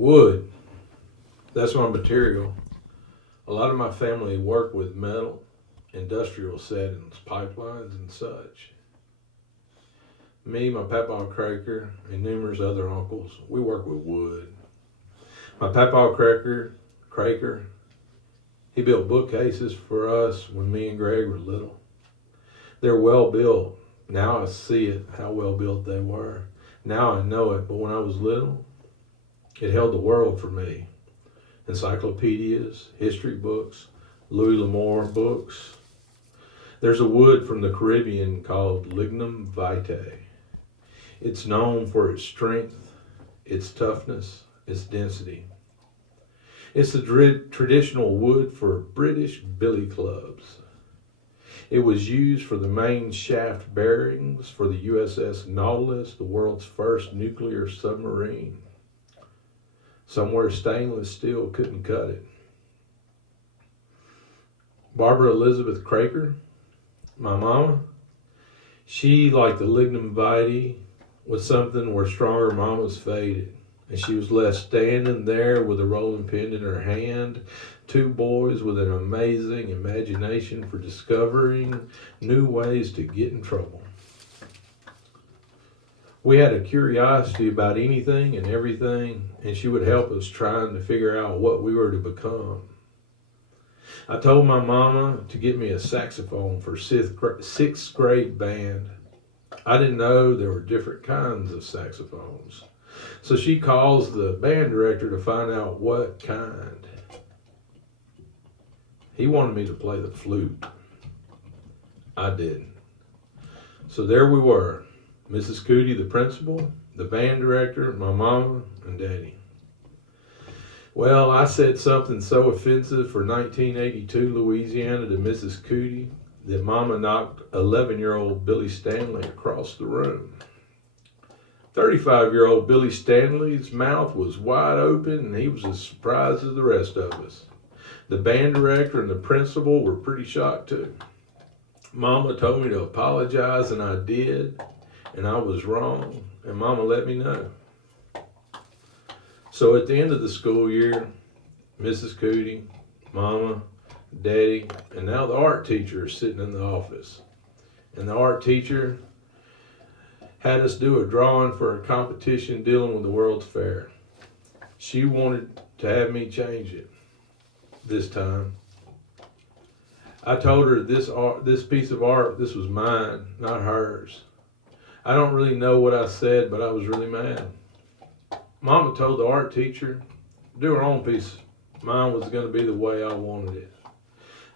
Wood, that's my material. A lot of my family worked with metal, industrial settings, pipelines, and such. Me, my papa Kraker, and numerous other uncles, we work with wood. My papa Kraker, he built bookcases for us when me and Greg were little. They're well built. Now I see it, how well built they were. Now I know it, but when I was little, it held the world for me. Encyclopedias, history books, Louis L'Amour books. There's a wood from the Caribbean called lignum vitae. It's known for its strength, its toughness, its density. It's the traditional wood for British billy clubs. It was used for the main shaft bearings for the USS Nautilus, the world's first nuclear submarine. Somewhere stainless steel couldn't cut it. Barbara Elizabeth Kraker, my mama, she, like the lignum vitae, was something where stronger mamas faded. And she was left standing there with a rolling pin in her hand, two boys with an amazing imagination for discovering new ways to get in trouble. We had a curiosity about anything and everything, and she would help us trying to figure out what we were to become. I told my mama to get me a saxophone for sixth grade band. I didn't know there were different kinds of saxophones. So she calls the band director to find out what kind. He wanted me to play the flute. I didn't. So there we were, Mrs. Cootie, the principal, the band director, my mama, and daddy. Well, I said something so offensive for 1982 Louisiana to Mrs. Cootie that mama knocked 11-year-old Billy Stanley across the room. 35-year-old Billy Stanley's mouth was wide open and he was as surprised as the rest of us. The band director and the principal were pretty shocked too. Mama told me to apologize and I did, and I was wrong, and Mama let me know. So at the end of the school year, Mrs. Cootie, Mama, Daddy, and now the art teacher are sitting in the office. And the art teacher had us do a drawing for a competition dealing with the World's Fair. She wanted to have me change it this time. I told her this piece of art, this was mine, not hers. I don't really know what I said, but I was really mad. Mama told the art teacher, do her own piece. Mine was going to be the way I wanted it.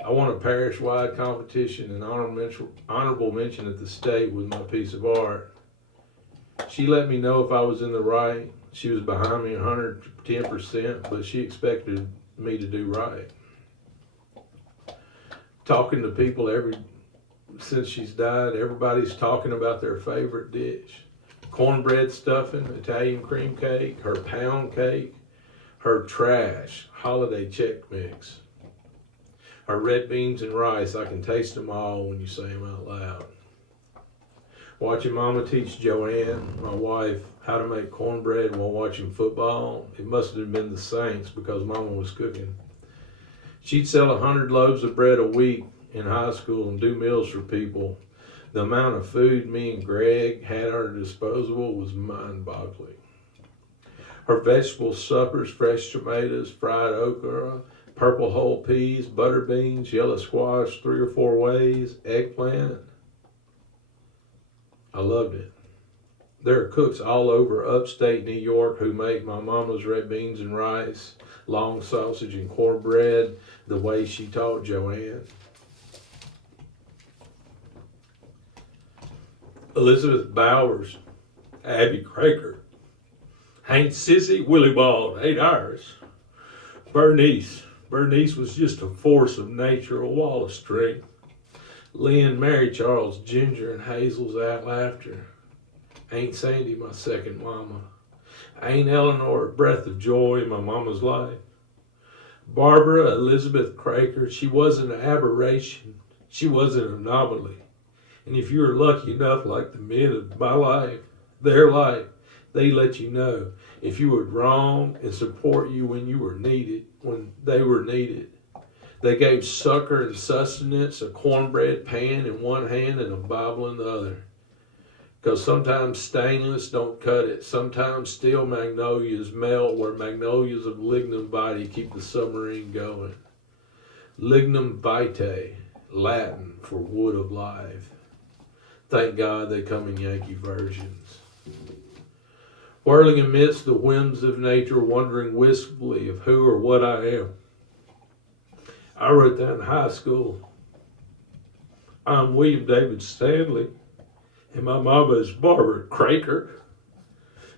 I won a parish-wide competition and honorable mention at the state with my piece of art. She let me know if I was in the right. She was behind me 110%, but she expected me to do right. Talking to people since she's died, everybody's talking about their favorite dish. Cornbread stuffing, Italian cream cake, her pound cake, her trash, holiday Czech mix. Her red beans and rice, I can taste them all when you say them out loud. Watching Mama teach Joanne, my wife, how to make cornbread while watching football, it must have been the Saints because Mama was cooking. She'd sell 100 loaves of bread a week in high school and do meals for people. The amount of food me and Greg had at our disposal was mind-boggling. Her vegetable suppers, fresh tomatoes, fried okra, purple whole peas, butter beans, yellow squash 3 or 4 ways, eggplant. I loved it. There are cooks all over upstate New York who make my mama's red beans and rice, long sausage and cornbread the way she taught Joanne. Elizabeth Bowers, Abby Kraker, Ain't Sissy, Willie Ball, ain't ours. Bernice was just a force of nature, a wall of strength. Lynn, Mary Charles, Ginger, and Hazel's out laughter. Ain't Sandy, my second mama. Ain't Eleanor, a breath of joy in my mama's life. Barbara Elizabeth Kraker, she wasn't an aberration. She was an anomaly. And if you were lucky enough, like the men of my life, their life, They let you know if you were wrong and support you when you were needed, when they were needed. They gave succor and sustenance, a cornbread pan in one hand and a Bible in the other. Because sometimes stainless don't cut it. Sometimes steel magnolias melt where magnolias of lignum vitae keep the submarine going. Lignum vitae, Latin for wood of life. Thank God they come in Yankee versions. Whirling amidst the whims of nature, wondering wistfully of who or what I am. I wrote that in high school. I'm William David Stanley, and my mama is Barbara Kraker,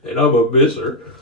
and I'm a misser.